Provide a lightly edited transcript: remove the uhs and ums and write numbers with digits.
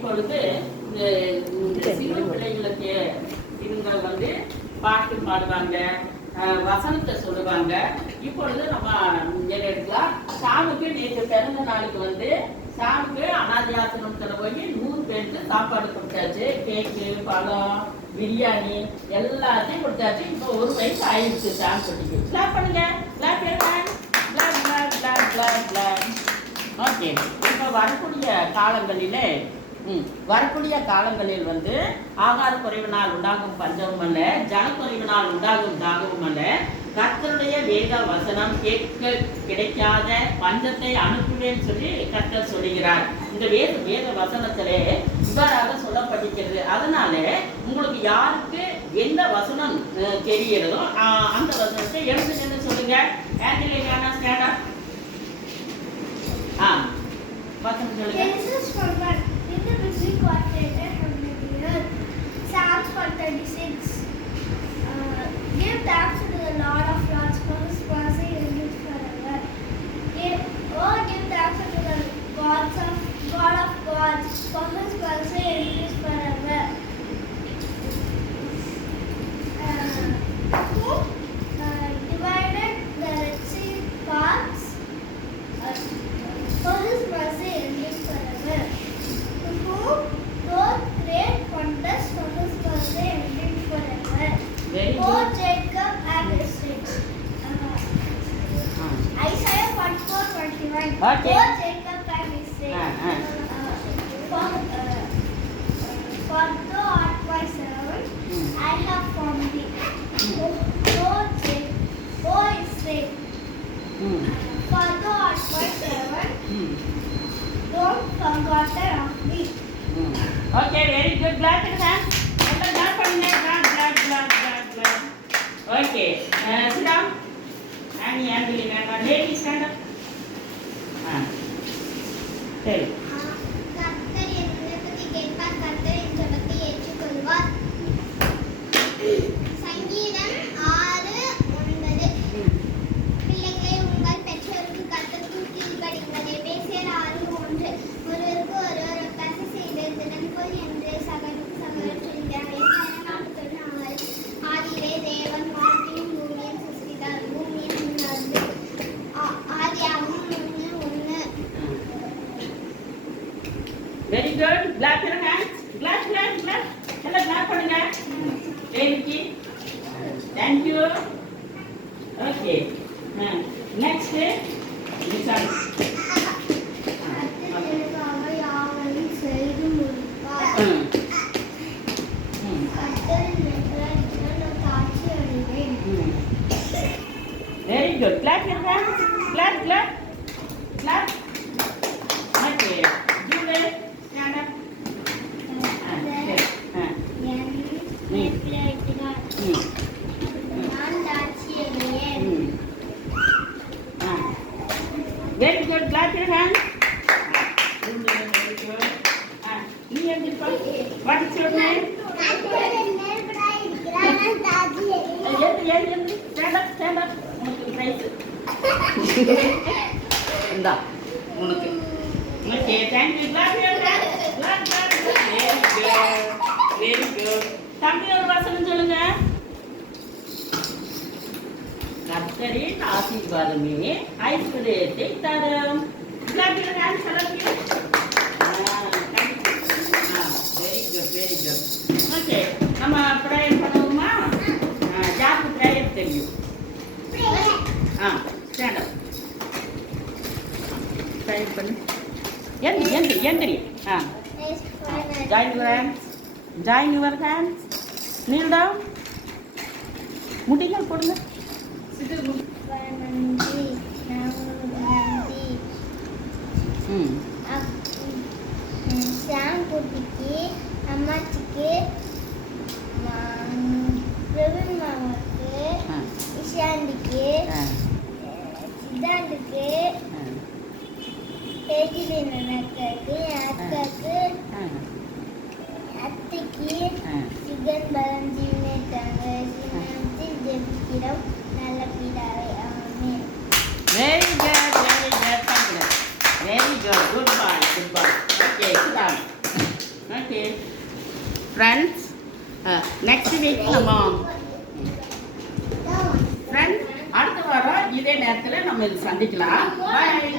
இப்பொழுது சிறு பிள்ளைகளுக்கு இவங்க பாட்டு பாடுவாங்க, வசனத்தை சொல்லுவாங்க. இப்பொழுது நம்ம என்ன எடுக்கலாம், சாமுக்கு நேற்று பிறந்த நாளுக்கு சாமுக்கு அனாதியாசனத்துல போய் 100 பேருக்கு சாப்பாடு கொடுத்தாச்சு. கேக்கு, பழம், பிரியாணி எல்லாத்தையும் கொடுத்தாச்சு. இப்போ 1 வயசு ஆயிடுச்சு சாம் குட்டிக்கு. கிளாப் பண்ணுங்க, clap clap clap clap clap clap. Okay, இப்போ வரக்கூடிய காலங்களில் ஆகார குறைவினால் உண்டாகும் பஞ்சமும் அல்ல, ஜனக்குறைவினால் உண்டாகும் தாகமும் அல்ல. கர்த்தருடைய வேத வசனம் கேட்க கிடைக்காத பஞ்சத்தை அனுப்புவேன்னு சொல்லி கர்த்தர் சொல்லுகிறார். இந்த வேத வசனத்திலே இவ்வாறாக சொல்லப்பட்டிருக்கிறது. அதனால உங்களுக்கு யாருக்கு எந்த வசனம் தெரிகிறதோ அந்த வசனத்தை எழுந்து நின்று சொல்லுங்க. ஆங்கிலேயானா ஸ்டாண்டா வசனம் சொல்லுங்க. Psalms 136. Give thanks to the Lord of Lords, for His mercy endures forever. Give thanks to the God of gods, for His mercy endures forever. Who divided the Red Sea paths, for His mercy endures forever. Who wrought great wonders, for His mercy endures forever. O Jacob and his sins. Isaiah 44:21. Okay. O Jacob and his sins. For thou art my servant, I have formed thee. O Israel. For thou art my servant, don't forget of me. Okay, very good. Clap your hands. Clap பண்ணுங்க. Clap. Okay, sit down. And ladies stand up. Tell. கர்த்தர் என்னை பற்றி கேட்பார், கர்த்தர் என் ஜெபத்தை ஏற்றுக்கொள்வார். சங்கீதம் 6:9. பிள்ளைகளை உங்கள் பெற்றோருக்கு கர்த்தருக்கு கீழ்ப்படிங்கள். எபேசியர் 6:1. ஒருவருக்கு ஒருவர் ஒத்தாசை செய்து தினன்கொள் என்று சகலர் சொல்கிறார்கள். ஆதியிலே தேவன் வானத்தையும் பூமியையும் சிருஷ்டித்தார். பூமியின் ஆதியாகமம் 1:1. Very good. Clap your hands. Clap. எல்லாம் clap பண்ணுங்க. Thank you. Okay. Next. Listen. கர்த்தர் யாவரையும் செய்து முடிப்பார். கர்த்தரின் மெத்தடினால் நான் தாட்சி அடைவேன். Very good. Clap your hands. Clap. Okay. Julie, stand up. நான் தாட்சி அடைவேன். Very good. Clap your hands. Very good. What is your name? Stand up. உனக்கு prize. இந்தா உனக்கு. Okay, thank you. Clap your hands. Clap. Very good. தம்பி ஒரு வசனம் சொல்லுங்க. கர்த்தரின் ஆசீர்வாதமே ஐஸ்வர்யத்தை தரும். Clap your hands. Very good. Okay, நம்ம prayer பண்ணுவோமா? யாருக்கு prayer தெரியும்? Stand up. Prayer பண்ணு. எந்திரி. Join your hands. Kneel down. முடிகள் போடுங்க. நன்றி. சாம் குட்டிக்கு, அம்மாச்சிக்கு, பிரவீன் மாமாவுக்கு, இஷாந்துக்கு, சித்தாந்துக்கு, தேஜிலின் அண்ணாக்கு, அக்காக்கு, அத்தைக்கு, சிகன் பலம் ஜீவனேட்டாங்க ஜெபிக்கிறோம் நல்ல பிதாவே ஆமென். Very good. Good boy. Okay, sit down. Friends next week நம்ம ஃப்ரெண்ட்ஸ் அடுத்த வாரம் இதே நேரத்தில் நம்ம இது சந்திக்கலாம். பாய்.